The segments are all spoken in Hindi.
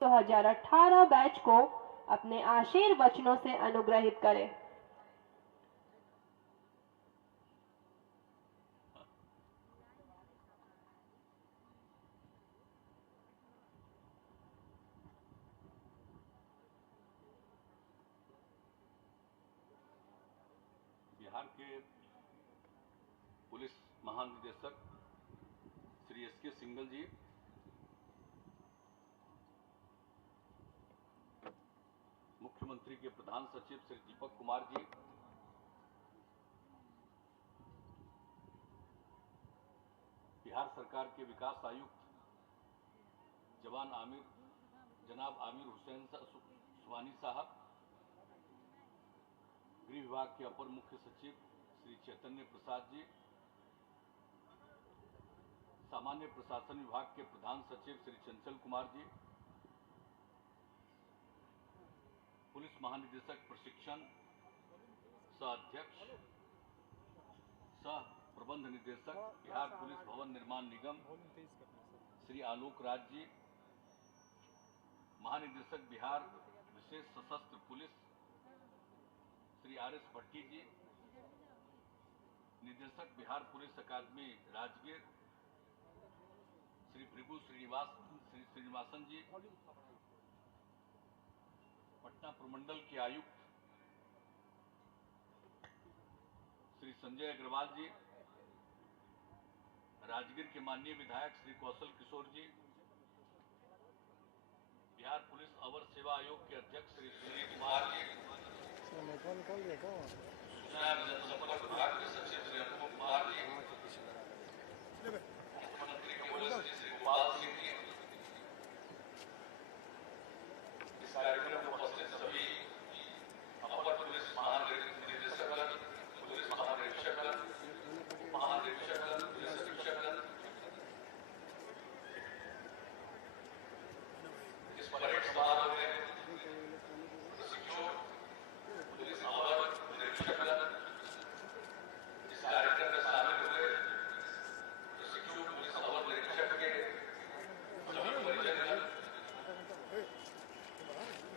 2018 बैच को अपने आशीर्वचनों से अनुग्रहित करें। बिहार के पुलिस महानिदेशक श्री एस.के. सिंघल जी, मुख्यमंत्री के प्रधान सचिव श्री दीपक कुमार जी, बिहार सरकार के विकास आयुक्त जनाब आमिर हुसैन सुभानी साहब, गृह विभाग के अपर मुख्य सचिव श्री चैतन्य प्रसाद जी, सामान्य प्रशासन विभाग के प्रधान सचिव श्री चंचल कुमार जी, पुलिस महानिदेशक प्रशिक्षण सह अध्यक्ष सह प्रबंध निदेशक बिहार पुलिस भवन निर्माण निगम श्री आलोक राज जी, महानिदेशक बिहार विशेष सशस्त्र पुलिस श्री आर.एस. भट्टी जी, निदेशक बिहार पुलिस अकादमी राजगीर श्री भृगु श्रीनिवासन जी, पटना प्रमंडल के आयुक्त श्री संजय अग्रवाल जी, राजगीर के माननीय विधायक श्री कौशल किशोर जी, बिहार पुलिस अवर सेवा आयोग के अध्यक्ष श्री सुनील कुमार जी, सूचना एवं जनसंपर्क विभाग के सचिव श्री अनुपम कुमार जी, मुख्यमंत्री के वरिष्ठ श्री गोपाल सिंह जी, इस कार्यक्रम में उपस्थित सभी अपर पुलिस महानिदेशक, पुलिस महानिरीक्षक, महानिरीक्षक, पुलिस अधीक्षक, इस परेड समारोह में प्रशिक्षु पुलिस अवर निरीक्षक, इस कार्यक्रम में शामिल हुए प्रशिक्षु पुलिस अवर निरीक्षक के सभी परिजनगण,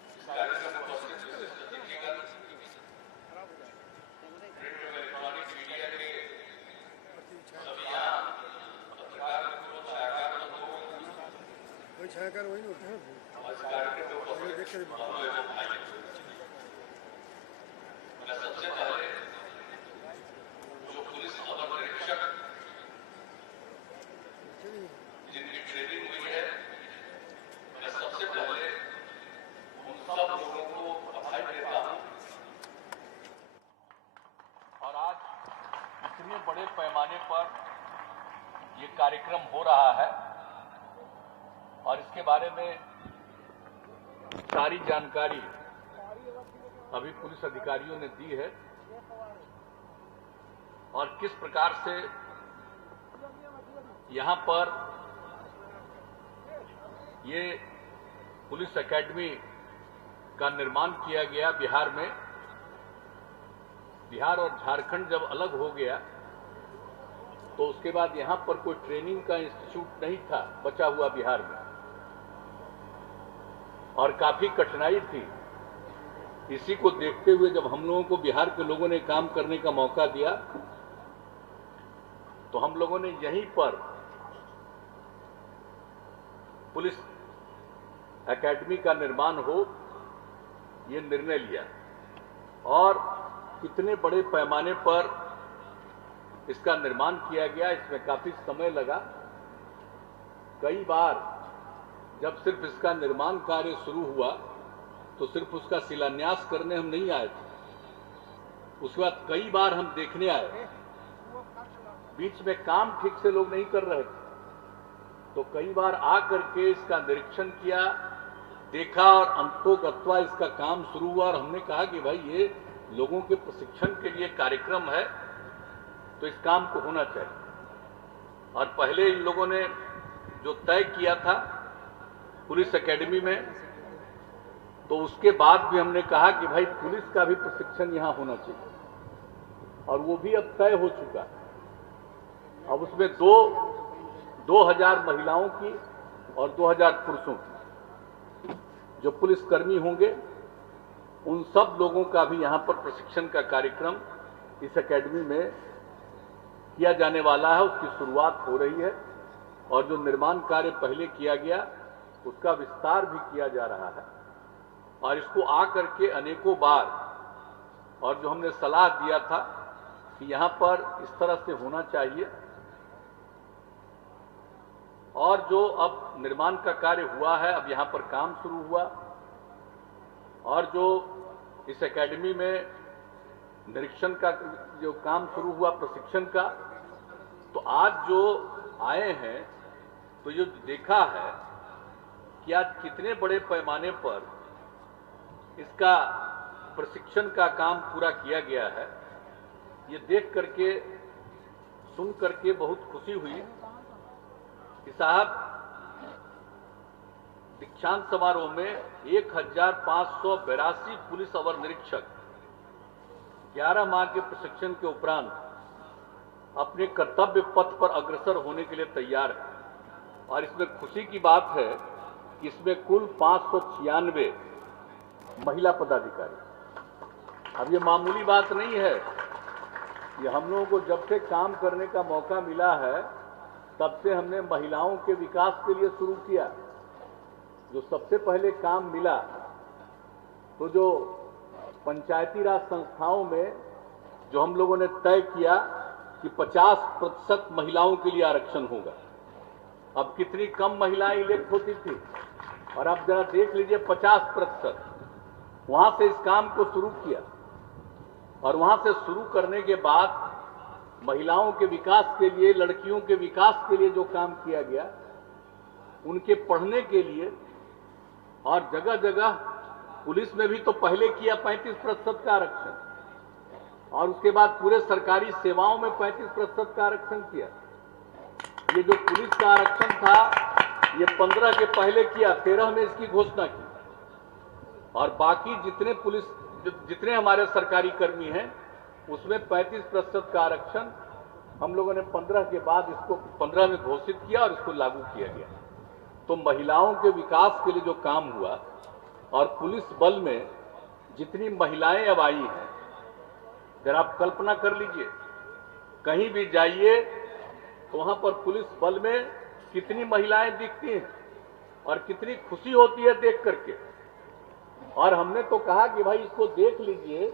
इस कार्यक्रम में उपस्थित विशिष्ट अतिथिगण, प्रिंट एवं इलेक्ट्रॉनिक मीडिया के सभी यहाँ पत्रकार मित्रों, छायाकार बंधुओं, कोई छायाकार वही नहीं होते हैं इस कार्यक्रम में उपस्थित बंधुओं एवं भाइयों, मैं सबसे पहले जो पुलिस अवर निरीक्षक जिनकी ट्रेनिंग हुई है, मैं सबसे पहले उन सब लोगों को बधाई देता हूं। और आज इतने बड़े पैमाने पर ये कार्यक्रम हो रहा है और इसके बारे में सारी जानकारी अभी पुलिस अधिकारियों ने दी है और किस प्रकार से यहां पर ये पुलिस एकेडमी का निर्माण किया गया बिहार में। बिहार और झारखंड जब अलग हो गया तो उसके बाद यहां पर कोई ट्रेनिंग का इंस्टीट्यूट नहीं था बचा हुआ बिहार में और काफी कठिनाई थी। इसी को देखते हुए जब हम लोगों को बिहार के लोगों ने काम करने का मौका दिया तो हम लोगों ने यहीं पर पुलिस एकेडमी का निर्माण हो ये निर्णय लिया और इतने बड़े पैमाने पर इसका निर्माण किया गया। इसमें काफी समय लगा। कई बार जब सिर्फ इसका निर्माण कार्य शुरू हुआ तो सिर्फ उसका शिलान्यास करने हम नहीं आए थे, उसके बाद कई बार हम देखने आए। बीच में काम ठीक से लोग नहीं कर रहे थे तो कई बार आकर के इसका निरीक्षण किया, देखा और अंतोगत्वा इसका काम शुरू हुआ और हमने कहा कि भाई ये लोगों के प्रशिक्षण के लिए कार्यक्रम है तो इस काम को होना चाहिए। और पहले इन लोगों ने जो तय किया था पुलिस एकेडमी में तो उसके बाद भी हमने कहा कि भाई पुलिस का भी प्रशिक्षण यहां होना चाहिए और वो भी अब तय हो चुका है। अब उसमें 2000 महिलाओं की और 2000 पुरुषों की जो पुलिसकर्मी होंगे उन सब लोगों का भी यहाँ पर प्रशिक्षण का कार्यक्रम इस एकेडमी में किया जाने वाला है। उसकी शुरुआत हो रही है और जो निर्माण कार्य पहले किया गया उसका विस्तार भी किया जा रहा है और इसको आकर के अनेकों बार और जो हमने सलाह दिया था कि यहाँ पर इस तरह से होना चाहिए और जो अब निर्माण का कार्य हुआ है, अब यहाँ पर काम शुरू हुआ और जो इस एकेडमी में निरीक्षण का जो काम शुरू हुआ प्रशिक्षण का, तो आज जो आए हैं तो ये देखा है कि आज कितने बड़े पैमाने पर इसका प्रशिक्षण का काम पूरा किया गया है। ये देख करके सुन करके बहुत खुशी हुई कि साहब दीक्षांत समारोह में 1582 पुलिस अवर निरीक्षक 11 माह के प्रशिक्षण के उपरांत अपने कर्तव्य पथ पर अग्रसर होने के लिए तैयार है और इसमें खुशी की बात है कि इसमें कुल 596 महिला पदाधिकारी। अब ये मामूली बात नहीं है, ये हम लोगों को जब से काम करने का मौका मिला है तब से हमने महिलाओं के विकास के लिए शुरू किया। जो सबसे पहले काम मिला तो जो पंचायती राज संस्थाओं में जो हम लोगों ने तय किया कि 50% महिलाओं के लिए आरक्षण होगा। अब कितनी कम महिलाएं इलेक्ट होती थी और अब जरा देख लीजिए 50%। वहां से इस काम को शुरू किया और वहां से शुरू करने के बाद महिलाओं के विकास के लिए, लड़कियों के विकास के लिए जो काम किया गया, उनके पढ़ने के लिए और जगह जगह पुलिस में भी तो पहले किया 35% का आरक्षण और उसके बाद पूरे सरकारी सेवाओं में 35% का आरक्षण किया। ये जो पुलिस का आरक्षण था ये 15 के पहले किया, 13 में इसकी घोषणा की और बाकी जितने हमारे सरकारी कर्मी हैं उसमें 35% का आरक्षण हम लोगों ने 15 के बाद इसको 15 में घोषित किया और इसको लागू किया गया। तो महिलाओं के विकास के लिए जो काम हुआ और पुलिस बल में जितनी महिलाएं अब आई हैं, जरा आप कल्पना कर लीजिए, कहीं भी जाइए तो वहां पर पुलिस बल में कितनी महिलाएं दिखती हैं और कितनी खुशी होती है देख करके। और हमने तो कहा कि भाई इसको देख लीजिए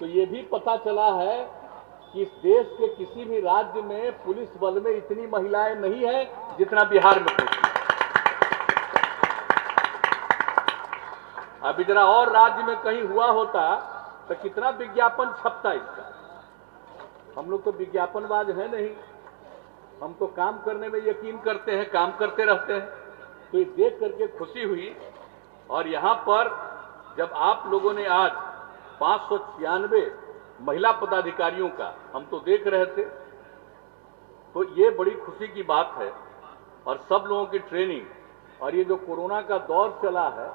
तो ये भी पता चला है कि इस देश के किसी भी राज्य में पुलिस बल में इतनी महिलाएं नहीं है जितना बिहार में होती है। अभी जरा और राज्य में कहीं हुआ होता तो कितना विज्ञापन छपता इसका। हम लोग तो विज्ञापनबाज है नहीं, हम तो काम करने में यकीन करते हैं, काम करते रहते हैं। तो ये देख करके खुशी हुई और यहां पर जब आप लोगों ने आज 596 महिला पदाधिकारियों का हम तो देख रहे थे, तो ये बड़ी खुशी की बात है। और सब लोगों की ट्रेनिंग और ये जो कोरोना का दौर चला है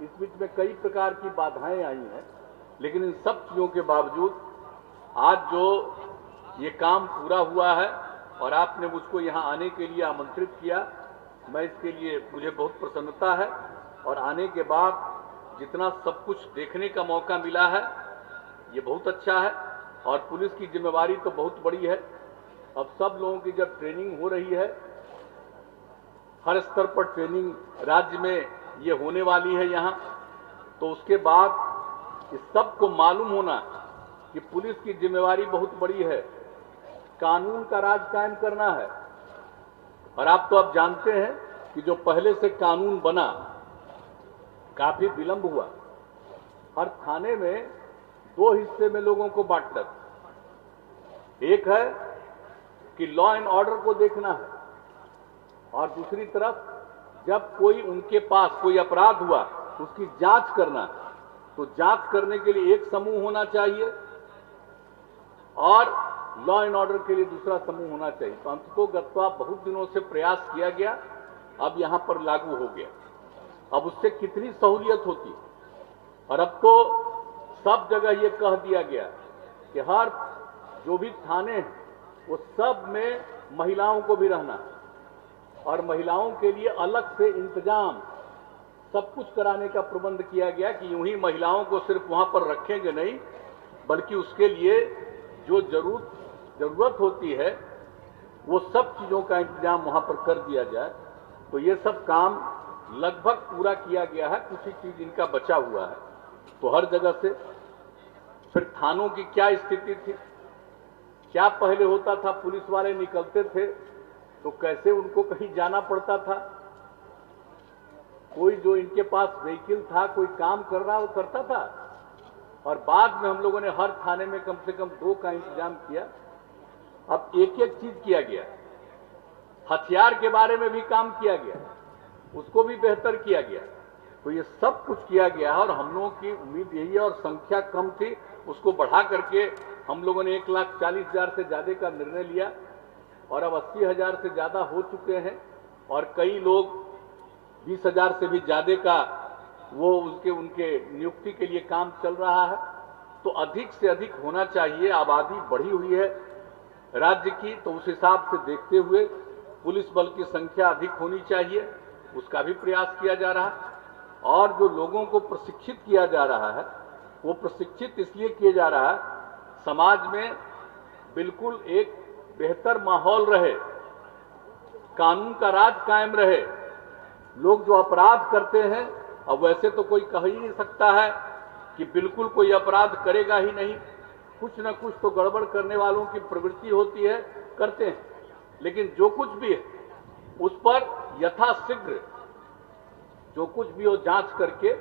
इस बीच में कई प्रकार की बाधाएं आई हैं, लेकिन इन सब चीजों के बावजूद आज जो ये काम पूरा हुआ है और आपने मुझको यहाँ आने के लिए आमंत्रित किया, मैं इसके लिए मुझे बहुत प्रसन्नता है। और आने के बाद जितना सब कुछ देखने का मौका मिला है ये बहुत अच्छा है और पुलिस की जिम्मेवारी तो बहुत बड़ी है। अब सब लोगों की जब ट्रेनिंग हो रही है, हर स्तर पर ट्रेनिंग राज्य में ये होने वाली है यहाँ, तो उसके बाद इस सबको मालूम होना कि पुलिस की जिम्मेवारी बहुत बड़ी है, कानून का राज कायम करना है। और आप तो अब जानते हैं कि जो पहले से कानून बना काफी विलंब हुआ। हर थाने में 2 हिस्से में लोगों को बांटना। एक है कि लॉ एंड ऑर्डर को देखना है और दूसरी तरफ जब कोई उनके पास कोई अपराध हुआ उसकी जांच करना है, तो जांच करने के लिए एक समूह होना चाहिए और लॉ एंड ऑर्डर के लिए दूसरा समूह होना चाहिए। तो अंततोगत्वा बहुत दिनों से प्रयास किया गया, अब यहां पर लागू हो गया। अब उससे कितनी सहूलियत होती, और अब तो सब जगह ये कह दिया गया कि हर जो भी थाने हैं वो सब में महिलाओं को भी रहना और महिलाओं के लिए अलग से इंतजाम सब कुछ कराने का प्रबंध किया गया कि यूं ही महिलाओं को सिर्फ वहां पर रखेंगे नहीं, बल्कि उसके लिए जो जरूरत होती है वो सब चीजों का इंतजाम वहां पर कर दिया जाए। तो ये सब काम लगभग पूरा किया गया है, कुछ ही चीज इनका बचा हुआ है। तो हर जगह से फिर थानों की क्या स्थिति थी, क्या पहले होता था, पुलिस वाले निकलते थे तो कैसे उनको कहीं जाना पड़ता था, कोई जो इनके पास व्हीकल था, कोई काम कर रहा वो करता था। और बाद में हम लोगों ने हर थाने में कम से कम 2 का इंतजाम किया। अब एक एक चीज किया गया, हथियार के बारे में भी काम किया गया, उसको भी बेहतर किया गया। तो ये सब कुछ किया गया और हम लोगों की उम्मीद यही है, और संख्या कम थी उसको बढ़ा करके हम लोगों ने 1,40,000 से ज्यादा का निर्णय लिया और अब 80,000 से ज्यादा हो चुके हैं और कई लोग 20,000 से भी ज्यादा का वो उनके नियुक्ति के लिए काम चल रहा है। तो अधिक से अधिक होना चाहिए, आबादी बढ़ी हुई है राज्य की, तो उस हिसाब से देखते हुए पुलिस बल की संख्या अधिक होनी चाहिए, उसका भी प्रयास किया जा रहा है। और जो लोगों को प्रशिक्षित किया जा रहा है वो प्रशिक्षित इसलिए किया जा रहा है, समाज में बिल्कुल एक बेहतर माहौल रहे, कानून का राज कायम रहे। लोग जो अपराध करते हैं, अब वैसे तो कोई कह ही नहीं सकता है कि बिल्कुल कोई अपराध करेगा ही नहीं, कुछ न कुछ तो गड़बड़ करने वालों की प्रवृत्ति होती है, करते हैं। लेकिन जो कुछ भी है उस पर यथाशीघ्र जो कुछ भी हो जांच करके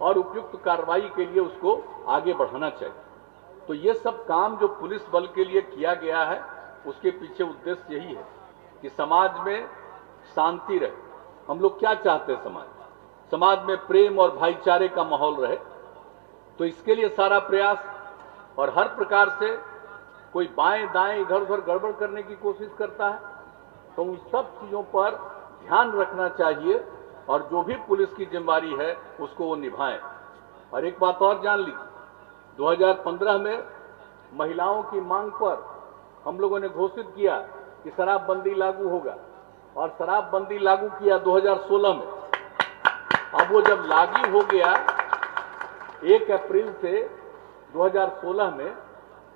और उपयुक्त कार्रवाई के लिए उसको आगे बढ़ाना चाहिए। तो ये सब काम जो पुलिस बल के लिए किया गया है उसके पीछे उद्देश्य यही है कि समाज में शांति रहे। हम लोग क्या चाहते हैं, समाज में प्रेम और भाईचारे का माहौल रहे। तो इसके लिए सारा प्रयास, और हर प्रकार से कोई बाएं दाएं इधर उधर गड़बड़ करने की कोशिश करता है तो उन सब चीजों पर ध्यान रखना चाहिए और जो भी पुलिस की जिम्मेदारी है उसको वो निभाएं। और एक बात और जान ली, 2015 में महिलाओं की मांग पर हम लोगों ने घोषित किया कि शराबबंदी लागू होगा और शराबबंदी लागू किया 2016 में। अब वो जब लागू हो गया 1 अप्रैल से 2016 में,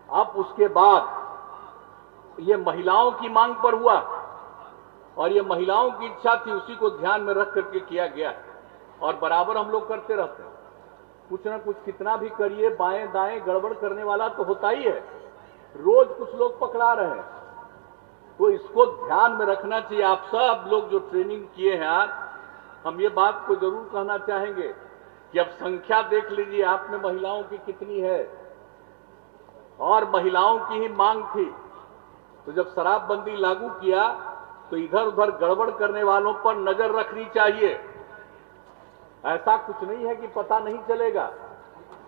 अब उसके बाद ये महिलाओं की मांग पर हुआ और ये महिलाओं की इच्छा थी, उसी को ध्यान में रख करके किया गया और बराबर हम लोग करते रहते हैं। कुछ ना कुछ कितना भी करिए, बाएं दाएं गड़बड़ करने वाला तो होता ही है, रोज कुछ लोग पकड़ा रहे हैं। तो इसको ध्यान में रखना चाहिए। आप सब लोग जो ट्रेनिंग किए हैं आज, हम ये बात को जरूर कहना चाहेंगे कि अब संख्या देख लीजिए आप में महिलाओं की कितनी है, और महिलाओं की ही मांग थी। तो जब शराबबंदी लागू किया तो इधर उधर गड़बड़ करने वालों पर नजर रखनी चाहिए। ऐसा कुछ नहीं है कि पता नहीं चलेगा,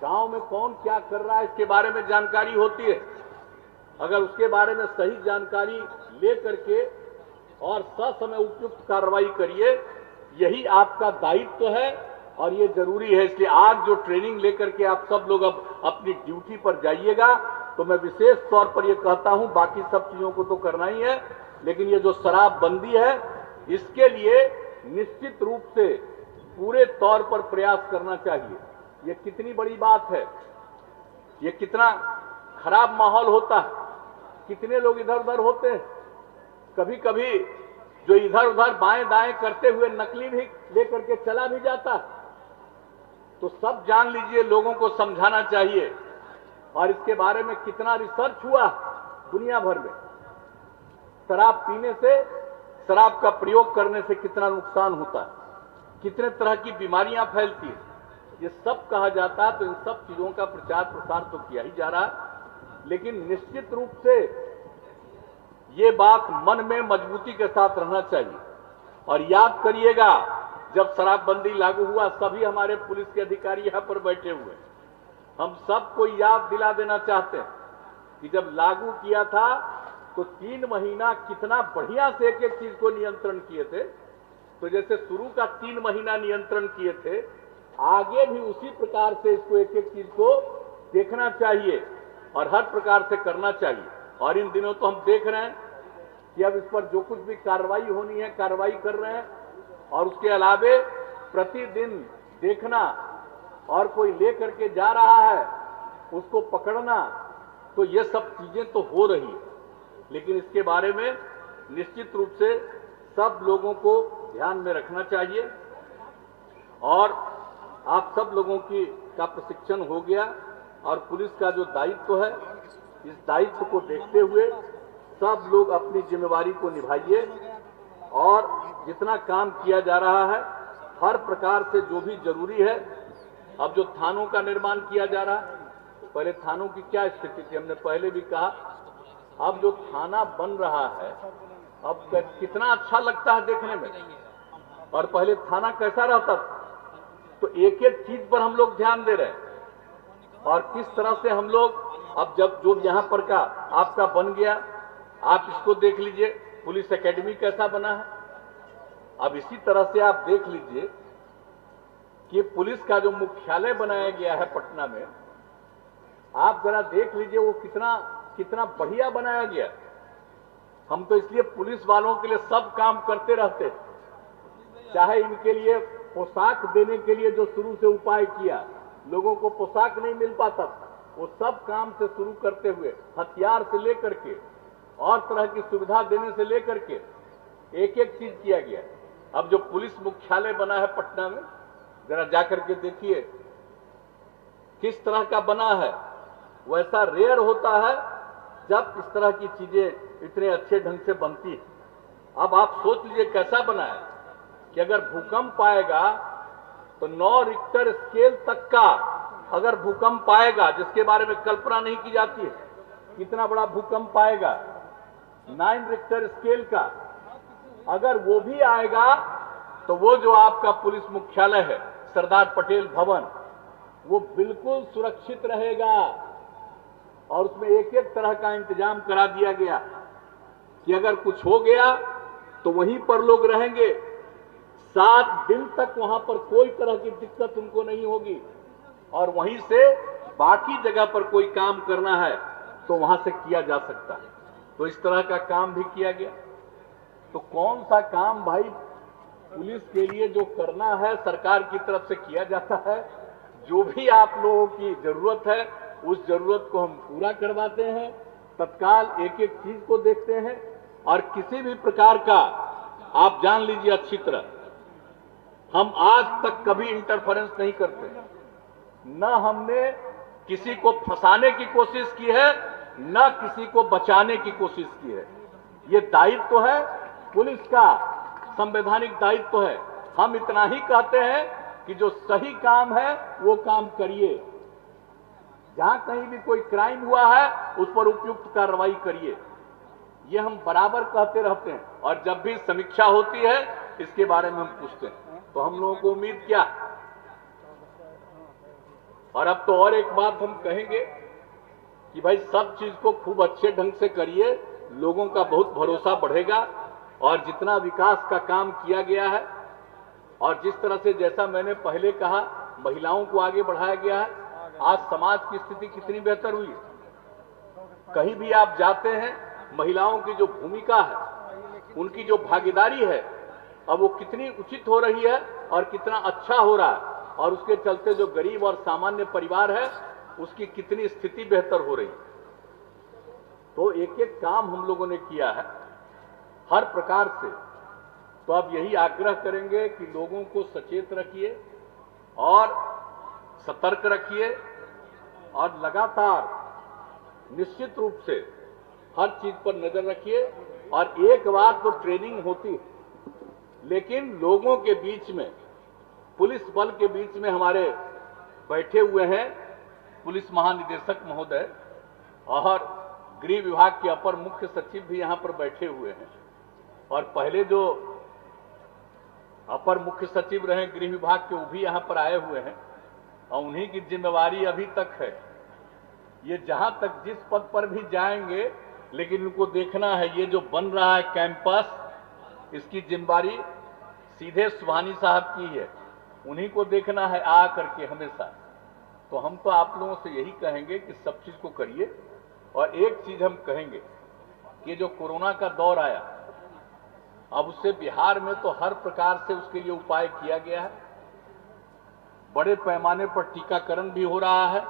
गांव में कौन क्या कर रहा है इसके बारे में जानकारी होती है। अगर उसके बारे में सही जानकारी ले करके और ससमय उपयुक्त कार्रवाई करिए, यही आपका दायित्व है और ये जरूरी है। इसलिए आज जो ट्रेनिंग लेकर के आप सब लोग अब अपनी ड्यूटी पर जाइएगा, तो मैं विशेष तौर पर ये कहता हूं, बाकी सब चीजों को तो करना ही है, लेकिन ये जो शराबबंदी है इसके लिए निश्चित रूप से पूरे तौर पर प्रयास करना चाहिए। ये कितनी बड़ी बात है, ये कितना खराब माहौल होता है, कितने लोग इधर उधर होते हैं। कभी कभी जो इधर उधर बाएं दाएं करते हुए नकली भी लेकर के चला भी जाता है। तो सब जान लीजिए, लोगों को समझाना चाहिए। और इसके बारे में कितना रिसर्च हुआ दुनिया भर में, शराब पीने से, शराब का प्रयोग करने से कितना नुकसान होता है, कितने तरह की बीमारियां फैलती हैं, ये सब कहा जाता है। तो इन सब चीजों का प्रचार प्रसार तो किया ही जा रहा है, लेकिन निश्चित रूप से ये बात मन में मजबूती के साथ रहना चाहिए। और याद करिएगा, जब शराबबंदी लागू हुआ, सभी हमारे पुलिस के अधिकारी यहां पर बैठे हुए, हम सबको याद दिला देना चाहते हैं कि जब लागू किया था तो 3 महीना कितना बढ़िया से एक एक चीज को नियंत्रण किए थे। तो जैसे शुरू का 3 महीना नियंत्रण किए थे, आगे भी उसी प्रकार से इसको एक एक चीज को देखना चाहिए और हर प्रकार से करना चाहिए। और इन दिनों तो हम देख रहे हैं कि अब इस पर जो कुछ भी कार्रवाई होनी है, कार्रवाई कर रहे हैं। और उसके अलावे प्रतिदिन देखना और कोई लेकर के जा रहा है उसको पकड़ना, तो ये सब चीजें तो हो रही है, लेकिन इसके बारे में निश्चित रूप से सब लोगों को ध्यान में रखना चाहिए। और आप सब लोगों का प्रशिक्षण हो गया और पुलिस का जो दायित्व है, इस दायित्व को देखते हुए सब लोग अपनी जिम्मेवारी को निभाइए और जितना काम किया जा रहा है हर प्रकार से जो भी जरूरी है। अब जो थानों का निर्माण किया जा रहा है, पहले थानों की क्या स्थिति थी, हमने पहले भी कहा, अब जो थाना बन रहा है अब कितना अच्छा लगता है देखने में, और पहले थाना कैसा रहता था। तो एक एक चीज पर हम लोग ध्यान दे रहे हैं और किस तरह से हम लोग अब जब जो यहां पर का आपका बन गया, आप इसको देख लीजिए, पुलिस एकेडमी कैसा बना है। अब इसी तरह से आप देख लीजिए कि पुलिस का जो मुख्यालय बनाया गया है पटना में, आप जरा देख लीजिए वो कितना बढ़िया बनाया गया। हम तो इसलिए पुलिस वालों के लिए सब काम करते रहते हैं, चाहे इनके लिए पोशाक देने के लिए जो शुरू से उपाय किया, लोगों को पोशाक नहीं मिल पाता, वो सब काम से शुरू करते हुए हथियार से लेकर के और तरह की सुविधा देने से लेकर के एक एक चीज किया गया। अब जो पुलिस मुख्यालय बना है पटना में, जरा जाकर के देखिए किस तरह का बना है। वैसा रेयर होता है जब इस तरह की चीजें इतने अच्छे ढंग से बनती है। अब आप सोच लीजिए कैसा बना है कि अगर भूकंप आएगा तो 9 रिक्टर स्केल तक का अगर भूकंप आएगा, जिसके बारे में कल्पना नहीं की जाती है, कितना बड़ा भूकंप आएगा, 9 रिक्टर स्केल का, अगर वो भी आएगा तो वो जो आपका पुलिस मुख्यालय है सरदार पटेल भवन, वो बिल्कुल सुरक्षित रहेगा। और उसमें एक एक तरह का इंतजाम करा दिया गया कि अगर कुछ हो गया तो वहीं पर लोग रहेंगे, 7 दिन तक वहां पर कोई तरह की दिक्कत उनको नहीं होगी, और वहीं से बाकी जगह पर कोई काम करना है तो वहां से किया जा सकता है। तो इस तरह का काम भी किया गया। तो कौन सा काम भाई पुलिस के लिए जो करना है सरकार की तरफ से किया जाता है। जो भी आप लोगों की जरूरत है उस जरूरत को हम पूरा करवाते हैं, तत्काल एक एक चीज को देखते हैं, और किसी भी प्रकार का आप जान लीजिए अच्छी तरह, हम आज तक कभी इंटरफेरेंस नहीं करते, न हमने किसी को फंसाने की कोशिश की है, न किसी को बचाने की कोशिश की है। ये दायित्व है पुलिस का, संवैधानिक दायित्व है। हम इतना ही कहते हैं कि जो सही काम है वो काम करिए, जहां कहीं भी कोई क्राइम हुआ है उस पर उपयुक्त कार्रवाई करिए, ये हम बराबर कहते रहते हैं। और जब भी समीक्षा होती है इसके बारे में हम पूछते हैं, तो हम लोगों को उम्मीद क्या। और अब तो और एक बात हम कहेंगे कि भाई सब चीज को खूब अच्छे ढंग से करिए, लोगों का बहुत भरोसा बढ़ेगा। और जितना विकास का काम किया गया है और जिस तरह से, जैसा मैंने पहले कहा, महिलाओं को आगे बढ़ाया गया है, आज समाज की स्थिति कितनी बेहतर हुई है। कहीं भी आप जाते हैं, महिलाओं की जो भूमिका है, उनकी जो भागीदारी है, अब वो कितनी उचित हो रही है और कितना अच्छा हो रहा है, और उसके चलते जो गरीब और सामान्य परिवार है उसकी कितनी स्थिति बेहतर हो रही है। तो एक एक काम हम लोगों ने किया है हर प्रकार से। तो अब यही आग्रह करेंगे कि लोगों को सचेत रखिए और सतर्क रखिए, और लगातार निश्चित रूप से हर चीज पर नजर रखिए। और एक बार तो ट्रेनिंग होती है, लेकिन लोगों के बीच में, पुलिस बल के बीच में हमारे बैठे हुए हैं पुलिस महानिदेशक महोदय और गृह विभाग के अपर मुख्य सचिव भी यहां पर बैठे हुए हैं। और पहले जो अपर मुख्य सचिव रहे गृह विभाग के, वो भी यहां पर आए हुए हैं, और उन्हीं की जिम्मेवारी अभी तक है। ये जहां तक जिस पद पर भी जाएंगे, लेकिन उनको देखना है ये जो बन रहा है कैंपस, इसकी जिम्मेवारी सीधे सुभानी साहब की है, उन्हीं को देखना है आ करके हमेशा। तो हम तो आप लोगों से यही कहेंगे कि सब चीज को करिए। और एक चीज हम कहेंगे कि जो कोरोना का दौर आया, अब उससे बिहार में तो हर प्रकार से उसके लिए उपाय किया गया है। बड़े पैमाने पर टीकाकरण भी हो रहा है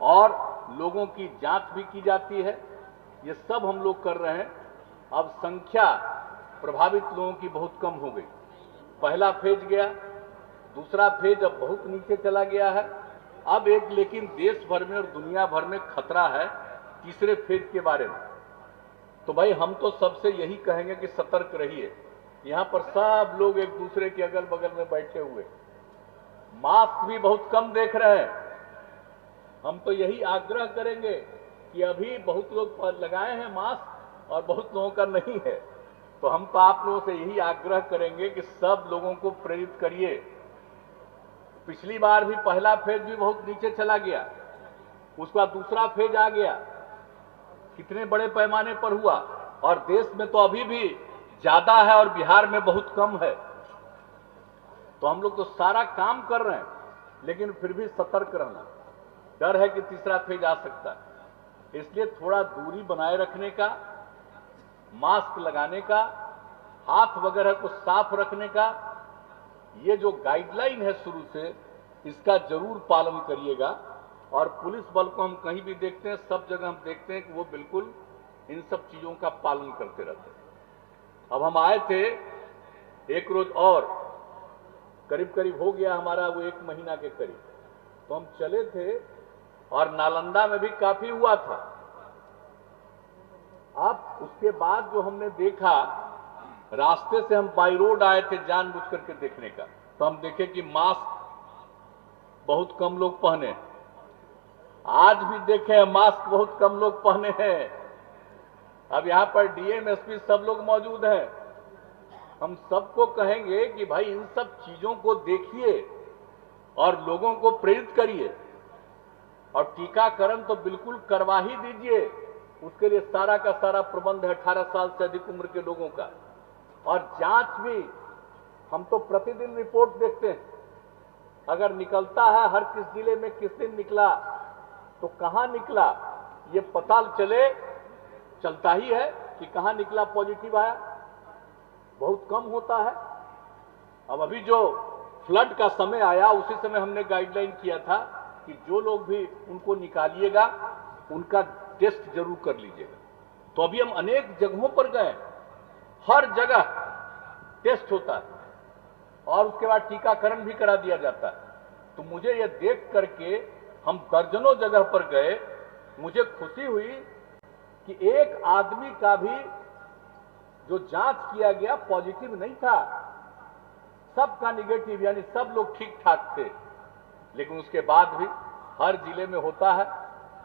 और लोगों की जांच भी की जाती है। ये सब हम लोग कर रहे हैं। अब संख्या प्रभावित लोगों की बहुत कम हो गई। पहला फेज गया, दूसरा फेज अब बहुत नीचे चला गया है। अब एक लेकिन देश भर में और दुनिया भर में खतरा है तीसरे फेज के बारे में। तो भाई हम तो सबसे यही कहेंगे कि सतर्क रहिए। यहां पर सब लोग एक दूसरे के अगल बगल में बैठे हुए, मास्क भी बहुत कम देख रहे हैं। हम तो यही आग्रह करेंगे कि अभी बहुत लोग लगाए हैं मास्क और बहुत लोगों का नहीं है। तो हम तो आप लोगों से यही आग्रह करेंगे कि सब लोगों को प्रेरित करिए। पिछली बार भी पहला फेज भी बहुत नीचे चला गया, उसका दूसरा फेज आ गया, कितने बड़े पैमाने पर हुआ। और देश में तो अभी भी ज्यादा है और बिहार में बहुत कम है। तो हम लोग तो सारा काम कर रहे हैं, लेकिन फिर भी सतर्क रहना। डर है कि तीसरा फेज आ सकता है, इसलिए थोड़ा दूरी बनाए रखने का, मास्क लगाने का, हाथ वगैरह को साफ रखने का, ये जो गाइडलाइन है शुरू से, इसका जरूर पालन करिएगा। और पुलिस बल को हम कहीं भी देखते हैं, सब जगह हम देखते हैं कि वो बिल्कुल इन सब चीजों का पालन करते रहते हैं। अब हम आए थे एक रोज और, करीब करीब हो गया हमारा वो 1 महीना के करीब, तो हम चले थे और नालंदा में भी काफी हुआ था। अब उसके बाद जो हमने देखा, रास्ते से हम बाई रोड आए थे जानबूझ करके देखने का, तो हम देखे कि मास्क बहुत कम लोग पहने। आज भी देखे मास्क बहुत कम लोग पहने हैं। अब यहां पर डीएम एसपी सब लोग मौजूद हैं। हम सबको कहेंगे कि भाई इन सब चीजों को देखिए और लोगों को प्रेरित करिए। और टीकाकरण तो बिल्कुल करवा ही दीजिए, उसके लिए सारा का सारा प्रबंध है 18 साल से अधिक उम्र के लोगों का। और जांच भी, हम तो प्रतिदिन रिपोर्ट देखते हैं, अगर निकलता है हर किस जिले में किस दिन निकला, तो कहां निकला ये पता चलता ही है कि कहां निकला पॉजिटिव आया, बहुत कम होता है। अब अभी जो फ्लड का समय आया, उसी समय हमने गाइडलाइन किया था कि जो लोग भी उनको निकालिएगा उनका टेस्ट जरूर कर लीजिएगा। तो अभी हम अनेक जगहों पर गए, हर जगह टेस्ट होता है और उसके बाद टीकाकरण भी करा दिया जाता है। तो मुझे यह देख करके, हम दर्जनों जगह पर गए, मुझे खुशी हुई कि एक आदमी का भी जो जांच किया गया पॉजिटिव नहीं था, सबका निगेटिव, यानी सब लोग ठीक ठाक थे। लेकिन उसके बाद भी हर जिले में होता है,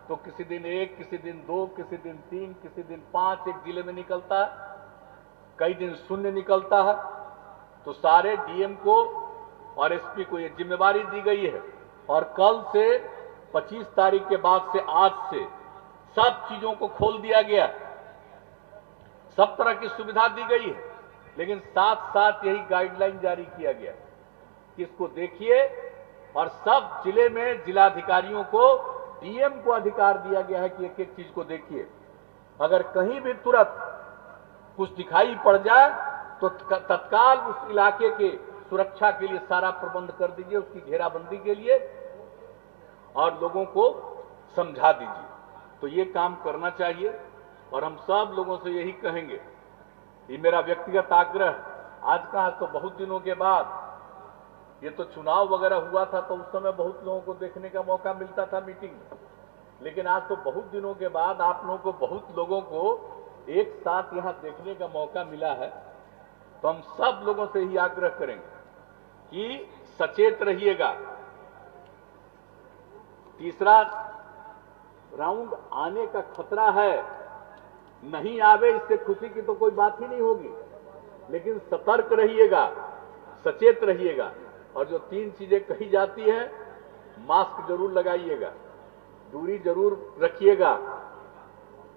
तो किसी दिन 1, किसी दिन 2, किसी दिन 3, किसी दिन 5 एक जिले में निकलता है, कई दिन 0 निकलता है। तो सारे डीएम को और एसपी को ये जिम्मेवारी दी गई है और कल से 25 तारीख के बाद से, आज से सब चीजों को खोल दिया गया, सब तरह की सुविधा दी गई है। लेकिन साथ साथ यही गाइडलाइन जारी किया गया कि इसको देखिए और सब जिले में जिलाधिकारियों को, डीएम को अधिकार दिया गया है कि एक एक चीज को देखिए। अगर कहीं भी तुरंत कुछ दिखाई पड़ जाए तो तत्काल उस इलाके के सुरक्षा के लिए सारा प्रबंध कर दीजिए, उसकी घेराबंदी के लिए, और लोगों को समझा दीजिए। तो ये काम करना चाहिए और हम सब लोगों से यही कहेंगे, ये मेरा व्यक्तिगत आग्रह। आज का तो बहुत दिनों के बाद, ये तो चुनाव वगैरह हुआ था तो उस समय बहुत लोगों को देखने का मौका मिलता था मीटिंग में, लेकिन आज तो बहुत दिनों के बाद आप लोगों को, बहुत लोगों को एक साथ यहां देखने का मौका मिला है। तो हम सब लोगों से ही आग्रह करेंगे कि सचेत रहिएगा। तीसरा राउंड आने का खतरा है, नहीं आवे इससे खुशी की तो कोई बात ही नहीं होगी, लेकिन सतर्क रहिएगा, सचेत रहिएगा। और जो 3 चीजें कही जाती हैं, मास्क जरूर लगाइएगा, दूरी जरूर रखिएगा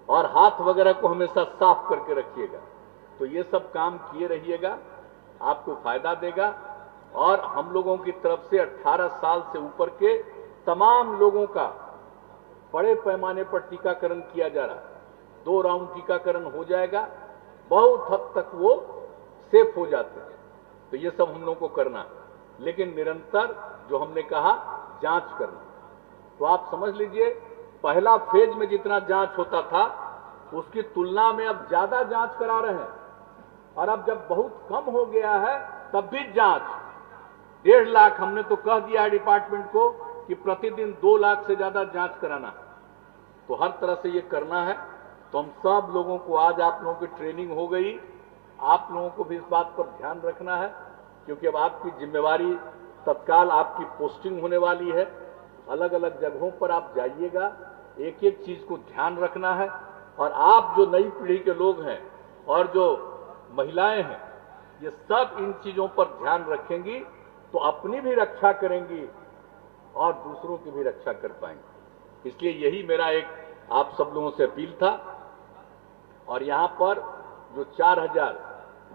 और हाथ वगैरह को हमेशा साफ करके रखिएगा। तो ये सब काम किए रहिएगा, आपको फायदा देगा। और हम लोगों की तरफ से 18 साल से ऊपर के तमाम लोगों का बड़े पैमाने पर टीकाकरण किया जा रहा है। 2 राउंड टीकाकरण हो जाएगा, बहुत हद तक वो सेफ हो जाते हैं। तो ये सब हम लोगों को करना है। लेकिन निरंतर जो हमने कहा जांच करना। तो आप समझ लीजिए पहला फेज में जितना जांच होता था उसकी तुलना में अब ज्यादा जांच करा रहे हैं, और अब जब बहुत कम हो गया है तब भी जांच 1.5 लाख हमने तो कह दिया है डिपार्टमेंट को कि प्रतिदिन 2 लाख से ज्यादा जांच कराना। तो हर तरह से ये करना है। तो हम सब लोगों को आज आप लोगों की ट्रेनिंग हो गई, आप लोगों को भी इस बात पर ध्यान रखना है क्योंकि अब आपकी जिम्मेवारी तत्काल आपकी पोस्टिंग होने वाली है। अलग अलग जगहों पर आप जाइएगा, एक एक चीज को ध्यान रखना है। और आप जो नई पीढ़ी के लोग हैं और जो महिलाएं हैं ये सब इन चीजों पर ध्यान रखेंगी तो अपनी भी रक्षा करेंगी और दूसरों की भी रक्षा कर पाएंगे। इसलिए यही मेरा एक आप सब लोगों से अपील था। और यहाँ पर जो 4000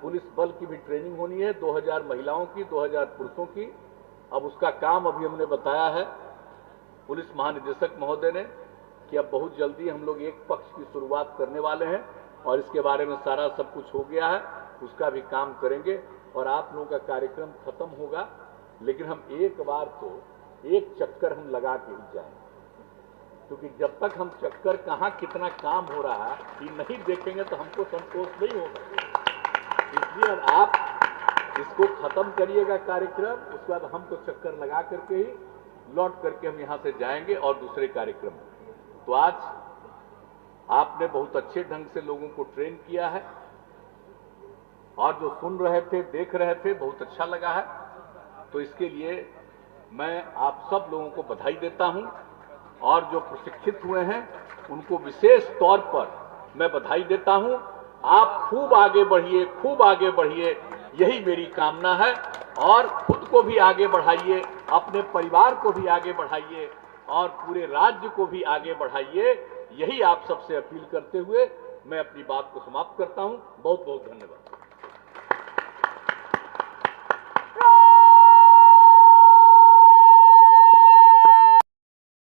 पुलिस बल की भी ट्रेनिंग होनी है, 2000 महिलाओं की, 2000 पुरुषों की। अब उसका काम अभी हमने बताया है पुलिस महानिदेशक महोदय ने कि अब बहुत जल्दी हम लोग एक पक्ष की शुरुआत करने वाले हैं और इसके बारे में सारा सब कुछ हो गया है, उसका भी काम करेंगे और आप लोगों का कार्यक्रम खत्म होगा। लेकिन हम एक बार तो एक चक्कर हम लगा के ही जाएंगे, क्योंकि जब तक हम चक्कर कहाँ कितना काम हो रहा है ये नहीं देखेंगे तो हमको संतोष नहीं होगा। इसलिए अब आप इसको खत्म करिएगा कार्यक्रम, उसके बाद हम तो चक्कर लगा करके ही लौट करके हम यहाँ से जाएंगे और दूसरे कार्यक्रम। तो आज आपने बहुत अच्छे ढंग से लोगों को ट्रेन किया है और जो सुन रहे थे देख रहे थे बहुत अच्छा लगा है। तो इसके लिए मैं आप सब लोगों को बधाई देता हूं और जो प्रशिक्षित हुए हैं उनको विशेष तौर पर मैं बधाई देता हूं। आप खूब आगे बढ़िए, खूब आगे बढ़िए, यही मेरी कामना है। और खुद को भी आगे बढ़ाइए, अपने परिवार को भी आगे बढ़ाइए और पूरे राज्य को भी आगे बढ़ाइए। यही आप सबसे अपील करते हुए मैं अपनी बात को समाप्त करता हूं। बहुत बहुत धन्यवाद।